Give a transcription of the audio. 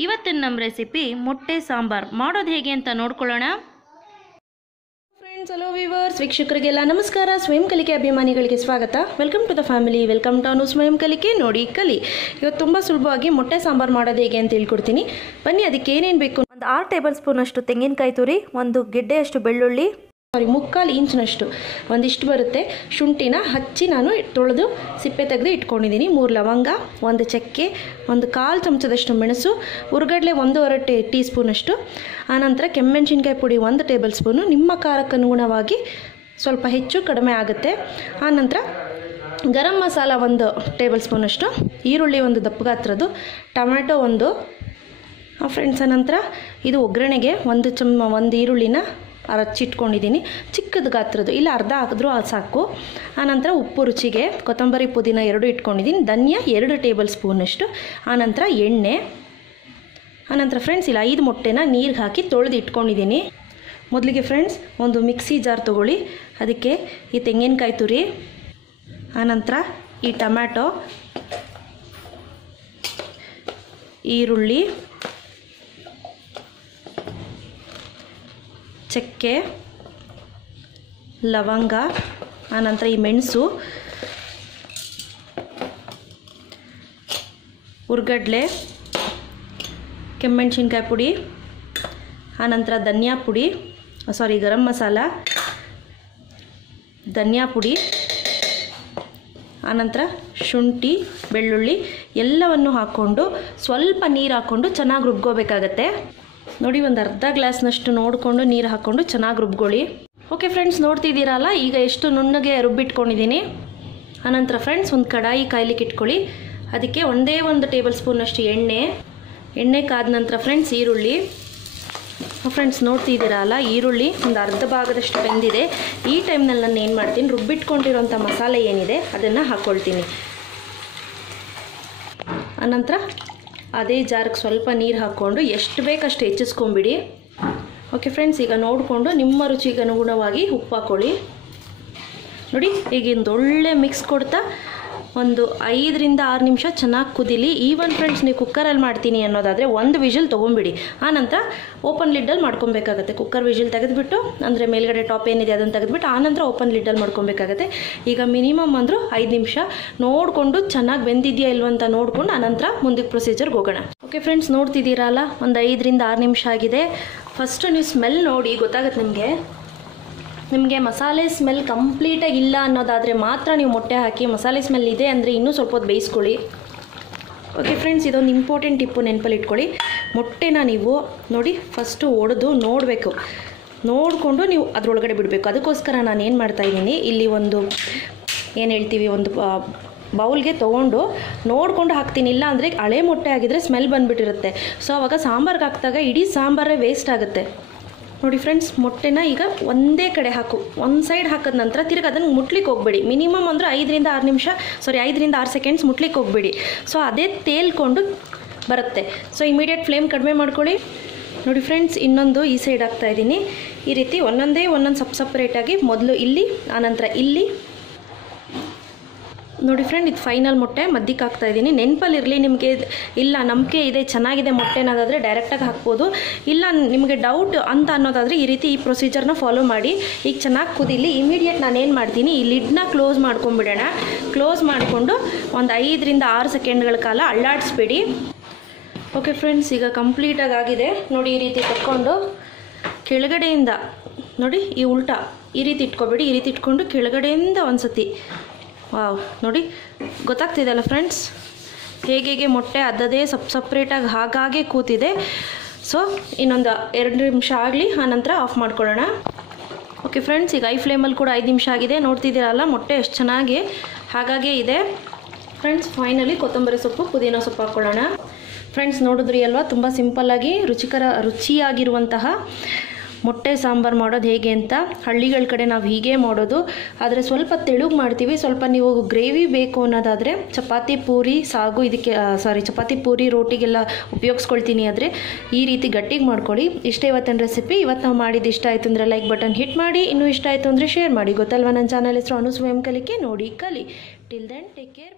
ಇವತ್ತಿನ ನಮ್ಮ ರೆಸಿಪಿ ಮೊಟ್ಟೆ ಸಾಂಬಾರ್ ಮಾಡೋದು ಹೇಗೆ ಅಂತ ನೋಡ್ಕೊಳ್ಳೋಣ. ಫ್ರೆಂಡ್ಸ್, ಹಲೋ ವ್ಯೂವರ್ಸ್, ವೀಕ್ಷಕರಿಗೆಲ್ಲ ನಮಸ್ಕಾರ. ಸ್ವಯಂ ಕಲಿಕೆ ಅಭಿಮಾನಿಗಳಿಗೆ ಸ್ವಾಗತ. Welcome to the family, welcome to ಅನುಸ್ವಯಂಕಲಿಕೆ. ನೋಡಿ ಕಲಿ. ಇವತ್ತು ತುಂಬ ಸುಲಭವಾಗಿ ಮೊಟ್ಟೆ ಸಾಂಬಾರು ಮಾಡೋದು ಹೇಗೆ ಅಂತ ಹೇಳ್ಕೊಡ್ತೀನಿ. ಬನ್ನಿ, ಅದಕ್ಕೆ ಏನೇನು ಬೇಕು. ಒಂದು 6 ಟೇಬಲ್ ಸ್ಪೂನ್ ಅಷ್ಟು ತೆಂಗಿನಕಾಯಿ ತುರಿ, ಒಂದು ಗೆಡ್ಡೆಯಷ್ಟು ಬೆಳ್ಳುಳ್ಳಿ, 3/4 ಇಂಚಿನಷ್ಟು ಒಂದಿಷ್ಟು ಬರುತ್ತೆ ಶುಂಠಿನ ಹಚ್ಚಿ ನಾನು ತೊಳೆದು ಸಿಪ್ಪೆ ತೆಗೆದು ಇಟ್ಕೊಂಡಿದ್ದೀನಿ. 3 ಲವಂಗ, 1 ಚಕ್ಕೆ, 1/4 ಚಮಚದಷ್ಟು ಮೆಣಸು, ಹುರ್ಗಡ್ಲೆ 1.5 ಟೀ ಸ್ಪೂನಷ್ಟು, ಆನಂತರ ಕೆಮ್ಮೆಣಸಿನ್ಕಾಯಿ ಪುಡಿ 1 ಟೇಬಲ್ ಸ್ಪೂನು. ನಿಮ್ಮ ಖಾರಕ್ಕೆ ಅನುಗುಣವಾಗಿ ಸ್ವಲ್ಪ ಹೆಚ್ಚು ಕಡಿಮೆ ಆಗುತ್ತೆ. ಆನಂತರ ಗರಂ ಮಸಾಲ 1 ಟೇಬಲ್ ಸ್ಪೂನಷ್ಟು, ಈರುಳ್ಳಿ 1 ದಪ್ಪ ಗಾತ್ರದ್ದು, ಟೊಮ್ಯಾಟೊ 1 ಫ್ರೆಂಡ್ಸ್. ಆನಂತರ ಇದು ಒಗ್ಗರಣೆಗೆ 1 ಈರುಳ್ಳಿನ ಹಚ್ಚಿಟ್ಕೊಂಡಿದ್ದೀನಿ, ಚಿಕ್ಕದ ಗಾತ್ರದ್ದು, ಇಲ್ಲ ಅರ್ಧ ಹಾಕಿದ್ರೂ ಸಾಕು. ಆನಂತರ ಉಪ್ಪು ರುಚಿಗೆ, ಕೊತ್ತಂಬರಿ ಪುದೀನ 2 ಇಟ್ಕೊಂಡಿದ್ದೀನಿ, ಧನಿಯಾ 2 ಟೇಬಲ್ ಸ್ಪೂನಷ್ಟು, ಆನಂತರ ಎಣ್ಣೆ. ಆನಂತರ ಫ್ರೆಂಡ್ಸ್ ಇಲ್ಲ 5 ಮೊಟ್ಟೆನ ನೀರಿಗೆ ಹಾಕಿ ತೊಳೆದು ಇಟ್ಕೊಂಡಿದ್ದೀನಿ. ಮೊದಲಿಗೆ ಫ್ರೆಂಡ್ಸ್ ಒಂದು ಮಿಕ್ಸಿ ಜಾರ್ ತೊಗೊಳ್ಳಿ, ಅದಕ್ಕೆ ಈ ತೆಂಗಿನಕಾಯಿ ತುರಿ, ಆನಂತರ ಈ ಟೊಮ್ಯಾಟೊ, ಈರುಳ್ಳಿ, ಚಕ್ಕೆ, ಲವಂಗ, ಆನಂತರ ಈ ಮೆಣಸು, ಹುರ್ಗಡ್ಲೆ, ಕೆಮ್ಮೆಣಸಿನ್ಕಾಯಿ ಪುಡಿ, ಆನಂತರ ಧನಿಯಾ ಪುಡಿ, ಗರಂ ಮಸಾಲ, ಧನಿಯಾ ಪುಡಿ, ಆನಂತರ ಶುಂಠಿ, ಬೆಳ್ಳುಳ್ಳಿ ಎಲ್ಲವನ್ನು ಹಾಕ್ಕೊಂಡು ಸ್ವಲ್ಪ ನೀರು ಹಾಕ್ಕೊಂಡು ಚೆನ್ನಾಗಿ ರುಬ್ಕೋಬೇಕಾಗತ್ತೆ. ನೋಡಿ, ಒಂದು ಅರ್ಧ ಗ್ಲಾಸ್ನಷ್ಟು ನೋಡಿಕೊಂಡು ನೀರು ಹಾಕ್ಕೊಂಡು ಚೆನ್ನಾಗಿ ರುಬ್ಕೊಳ್ಳಿ. ಓಕೆ ಫ್ರೆಂಡ್ಸ್, ನೋಡ್ತಿದ್ದೀರಲ್ಲ ಈಗ ಎಷ್ಟು ನುಣ್ಣಗೆ ರುಬ್ಬಿಟ್ಕೊಂಡಿದ್ದೀನಿ. ಆನಂತರ ಫ್ರೆಂಡ್ಸ್ ಒಂದು ಕಡಾಯಿ ಕಾಯ್ಲಿಕ್ಕೆ ಇಟ್ಕೊಳ್ಳಿ, ಅದಕ್ಕೆ 1 ಟೇಬಲ್ ಸ್ಪೂನಷ್ಟು ಎಣ್ಣೆ ಕಾದ ನಂತರ ಫ್ರೆಂಡ್ಸ್ ಈರುಳ್ಳಿ. ಫ್ರೆಂಡ್ಸ್ ನೋಡ್ತಿದ್ದೀರಲ್ಲ ಈರುಳ್ಳಿ ಒಂದು ಅರ್ಧ ಭಾಗದಷ್ಟು ಬೆಂದಿದೆ. ಈ ಟೈಮ್ನಲ್ಲಿ ನಾನು ಏನು ಮಾಡ್ತೀನಿ, ರುಬ್ಬಿಟ್ಕೊಂಡಿರೋಂಥ ಮಸಾಲೆ ಏನಿದೆ ಅದನ್ನು ಹಾಕ್ಕೊಳ್ತೀನಿ. ಆನಂತರ ಅದೇ ಜಾರ್ಗೆ ಸ್ವಲ್ಪ ನೀರು ಹಾಕ್ಕೊಂಡು ಎಷ್ಟು ಬೇಕಷ್ಟು ಹೆಚ್ಚಿಸ್ಕೊಂಬಿಡಿ. ಓಕೆ ಫ್ರೆಂಡ್ಸ್, ಈಗ ನೋಡಿಕೊಂಡು ನಿಮ್ಮ ರುಚಿಗೆ ಅನುಗುಣವಾಗಿ ಉಪ್ಪು ಹಾಕ್ಕೊಳ್ಳಿ. ನೋಡಿ, ಈಗಿಂದು ಒಳ್ಳೆ ಮಿಕ್ಸ್ ಕೊಡ್ತಾ ಒಂದು 5 ರಿಂದ 6 ನಿಮಿಷ ಚೆನ್ನಾಗಿ ಕುದೀಲಿ. ಈವನ್ ಫ್ರೆಂಡ್ಸ್ ನೀವು ಕುಕ್ಕರಲ್ಲಿ ಮಾಡ್ತೀನಿ ಅನ್ನೋದಾದರೆ 1 ವಿಜಿಲ್ ತೊಗೊಂಬಿಡಿ. ಆನಂತರ ಓಪನ್ ಲಿಡ್ಡಲ್ಲಿ ಮಾಡ್ಕೊಬೇಕಾಗತ್ತೆ. ಕುಕ್ಕರ್ ವಿಜಿಲ್ ತೆಗೆದುಬಿಟ್ಟು, ಅಂದರೆ ಮೇಲ್ಗಡೆ ಟಾಪ್ ಏನಿದೆ ಅದನ್ನು ತೆಗೆದುಬಿಟ್ಟು ಆನಂತರ ಓಪನ್ ಲಿಡ್ಡಲ್ಲಿ ಮಾಡ್ಕೊಬೇಕಾಗತ್ತೆ. ಈಗ ಮಿನಿಮಮ್ ಅಂದರೂ 5 ನಿಮಿಷ ನೋಡಿಕೊಂಡು ಚೆನ್ನಾಗಿ ಬೆಂದಿದೆಯಾ ಇಲ್ವ ಅಂತ ನೋಡಿಕೊಂಡು ಆನಂತರ ಮುಂದಕ್ಕೆ ಪ್ರೊಸೀಜರ್ಗೆ ಹೋಗೋಣ. ಓಕೆ ಫ್ರೆಂಡ್ಸ್, ನೋಡ್ತಿದ್ದೀರಲ್ಲ ಒಂದು 5 ರಿಂದ 6 ನಿಮಿಷ ಆಗಿದೆ. ಫಸ್ಟು ನೀವು ಸ್ಮೆಲ್ ನೋಡಿ ಗೊತ್ತಾಗುತ್ತೆ ನಿಮಗೆ ಮಸಾಲೆ ಸ್ಮೆಲ್ ಕಂಪ್ಲೀಟಾಗಿ ಇಲ್ಲ ಅನ್ನೋದಾದರೆ ಮಾತ್ರ ನೀವು ಮೊಟ್ಟೆ ಹಾಕಿ. ಮಸಾಲೆ ಸ್ಮೆಲ್ ಇದೆ ಅಂದರೆ ಇನ್ನೂ ಸ್ವಲ್ಪ ಹೊತ್ತು ಬೇಯಿಸ್ಕೊಳ್ಳಿ. ಓಕೆ ಫ್ರೆಂಡ್ಸ್, ಇದೊಂದು ಇಂಪಾರ್ಟೆಂಟ್ ಟಿಪ್ಪು ನೆನಪಲ್ಲಿ ಇಟ್ಕೊಳ್ಳಿ. ಮೊಟ್ಟೆನ ನೀವು ನೋಡಿ ಫಸ್ಟು ಒಡೆದು ನೋಡಬೇಕು, ನೋಡಿಕೊಂಡು ನೀವು ಅದರೊಳಗಡೆ ಬಿಡಬೇಕು. ಅದಕ್ಕೋಸ್ಕರ ನಾನು ಏನು ಮಾಡ್ತಾಯಿದ್ದೀನಿ, ಇಲ್ಲಿ ಒಂದು ಬೌಲ್ಗೆ ತೊಗೊಂಡು ನೋಡಿಕೊಂಡು ಹಾಕ್ತೀನಿ. ಇಲ್ಲ ಅಂದರೆ ಹಳೆ ಮೊಟ್ಟೆ ಆಗಿದ್ರೆ ಸ್ಮೆಲ್ ಬಂದುಬಿಟ್ಟಿರುತ್ತೆ. ಸೊ ಆವಾಗ ಸಾಂಬಾರ್ಗೆ ಹಾಕಿದಾಗ ಇಡೀ ಸಾಂಬಾರೇ ವೇಸ್ಟ್ ಆಗುತ್ತೆ. ನೋಡಿ ಫ್ರೆಂಡ್ಸ್, ಮೊಟ್ಟೆನ ಈಗ ಒಂದೇ ಕಡೆ ಹಾಕು, ಒಂದು ಸೈಡ್ ಹಾಕಿದ ನಂತರ ತಿರ್ಗಿ ಅದನ್ನು ಮುಟ್ಲಿಕ್ಕೆ ಹೋಗಬೇಡಿ. ಮಿನಿಮಮ್ ಅಂದರೆ 5 ರಿಂದ 6 ಸೆಕೆಂಡ್ಸ್ ಮುಟ್ಲಿಕ್ಕೆ ಹೋಗಬೇಡಿ. ಸೊ ಅದೇ ತೇಲ್ಕೊಂಡು ಬರುತ್ತೆ. ಸೊ ಇಮಿಡಿಯೇಟ್ ಫ್ಲೇಮ್ ಕಡಿಮೆ ಮಾಡ್ಕೊಳ್ಳಿ. ನೋಡಿ ಫ್ರೆಂಡ್ಸ್, ಇನ್ನೊಂದು ಈ ಸೈಡ್ ಹಾಕ್ತಾಯಿದ್ದೀನಿ. ಈ ರೀತಿ ಒಂದೊಂದು ಸಪ್ರೇಟಾಗಿ ಮೊದಲು ಇಲ್ಲಿ, ಆನಂತರ ಇಲ್ಲಿ. ನೋಡಿ ಫ್ರೆಂಡ್, ಇದು ಫೈನಲ್ ಮೊಟ್ಟೆ ಮಧ್ಯಕ್ಕೆ ಹಾಕ್ತಾಯಿದ್ದೀನಿ. ನೆನಪಲ್ಲಿರಲಿ, ನಿಮಗೆ ಇಲ್ಲ ನಂಬಿಕೆ ಇದೆ ಚೆನ್ನಾಗಿದೆ ಮೊಟ್ಟೆ ಅನ್ನೋದಾದರೆ ಡೈರೆಕ್ಟಾಗಿ ಹಾಕ್ಬೋದು. ಇಲ್ಲ ನಿಮಗೆ ಡೌಟ್ ಅಂತ ಅನ್ನೋದಾದರೆ ಈ ರೀತಿ ಈ ಪ್ರೊಸೀಜರ್ನ ಫಾಲೋ ಮಾಡಿ. ಈಗ ಚೆನ್ನಾಗಿ ಕುದೀಲಿ. ಇಮಿಡಿಯೇಟ್ ನಾನೇನು ಮಾಡ್ತೀನಿ, ಈ ಲಿಡ್ನ ಕ್ಲೋಸ್ ಮಾಡ್ಕೊಂಬಿಡೋಣ. ಕ್ಲೋಸ್ ಮಾಡಿಕೊಂಡು ಒಂದು 5 ರಿಂದ 6 ಸೆಕೆಂಡ್ಗಳ ಕಾಲ ಅಳ್ಳಾಡಿಸ್ಬೇಡಿ. ಓಕೆ ಫ್ರೆಂಡ್ಸ್, ಈಗ ಕಂಪ್ಲೀಟಾಗಿ ಆಗಿದೆ. ನೋಡಿ, ಈ ರೀತಿ ತಕ್ಕೊಂಡು ಕೆಳಗಡೆಯಿಂದ ನೋಡಿ ಈ ಉಲ್ಟಾ ಈ ರೀತಿ ಇಟ್ಕೊಬೇಡಿ. ಈ ರೀತಿ ಇಟ್ಕೊಂಡು ಕೆಳಗಡೆಯಿಂದ ಒಂದು ಸತಿ ವಾವ್, ನೋಡಿ ಗೊತ್ತಾಗ್ತಿದೆಯಲ್ಲ ಫ್ರೆಂಡ್ಸ್ ಹೇಗೆ ಮೊಟ್ಟೆ ಅದ್ದದೇ ಸಪ್ರೇಟಾಗಿ ಹಾಗಾಗಿ ಕೂತಿದೆ. ಸೊ ಇನ್ನೊಂದು 2 ನಿಮಿಷ ಆಗಲಿ, ಆನಂತರ ಆಫ್ ಮಾಡ್ಕೊಳ್ಳೋಣ. ಓಕೆ ಫ್ರೆಂಡ್ಸ್, ಈಗ ಐ ಫ್ಲೇಮಲ್ಲಿ ಕೂಡ 5 ನಿಮಿಷ ಆಗಿದೆ. ನೋಡ್ತಿದ್ದೀರಲ್ಲ ಮೊಟ್ಟೆ ಎಷ್ಟು ಚೆನ್ನಾಗಿ ಹಾಗಾಗೇ ಇದೆ. ಫ್ರೆಂಡ್ಸ್ ಫೈನಲಿ ಕೊತ್ತಂಬರಿ ಸೊಪ್ಪು, ಪುದೀನ ಸೊಪ್ಪು ಹಾಕ್ಕೊಳ್ಳೋಣ. ಫ್ರೆಂಡ್ಸ್ ನೋಡಿದ್ರಿ ಅಲ್ವಾ, ತುಂಬ ಸಿಂಪಲ್ಲಾಗಿ ರುಚಿಯಾಗಿರುವಂತಹ ಮೊಟ್ಟೆ ಸಾಂಬಾರು ಮಾಡೋದು ಹೇಗೆ ಅಂತ. ಹಳ್ಳಿಗಳ ಕಡೆ ನಾವು ಹೀಗೆ ಮಾಡೋದು, ಆದರೆ ಸ್ವಲ್ಪ ತೆಳುಗೆ ಮಾಡ್ತೀವಿ. ಸ್ವಲ್ಪ ನೀವು ಗ್ರೇವಿ ಬೇಕು ಅನ್ನೋದಾದರೆ ಚಪಾತಿ ಪೂರಿ ಸಾಗು ಇದಕ್ಕೆ ಚಪಾತಿ ಪೂರಿ ರೋಟಿಗೆಲ್ಲ ಉಪಯೋಗಿಸ್ಕೊಳ್ತೀನಿ. ಆದರೆ ಈ ರೀತಿ ಗಟ್ಟಿಗೆ ಮಾಡ್ಕೊಳ್ಳಿ. ಇಷ್ಟೇ ಇವತ್ತಿನ ರೆಸಿಪಿ. ಇವತ್ತು ನಾವು ಮಾಡಿದ್ದು ಇಷ್ಟ ಆಯಿತು ಅಂದರೆ ಲೈಕ್ ಬಟನ್ ಹಿಟ್ ಮಾಡಿ. ಇನ್ನೂ ಇಷ್ಟ ಆಯಿತು ಅಂದರೆ ಶೇರ್ ಮಾಡಿ. ಗೊತ್ತಲ್ವ, ನನ್ನ ಚಾನಲ್ ಹೆಸರು ಅನುಸ್ವಯಂಕಲಿಕೆ. ನೋಡಿ ಕಲಿ. Till then take care.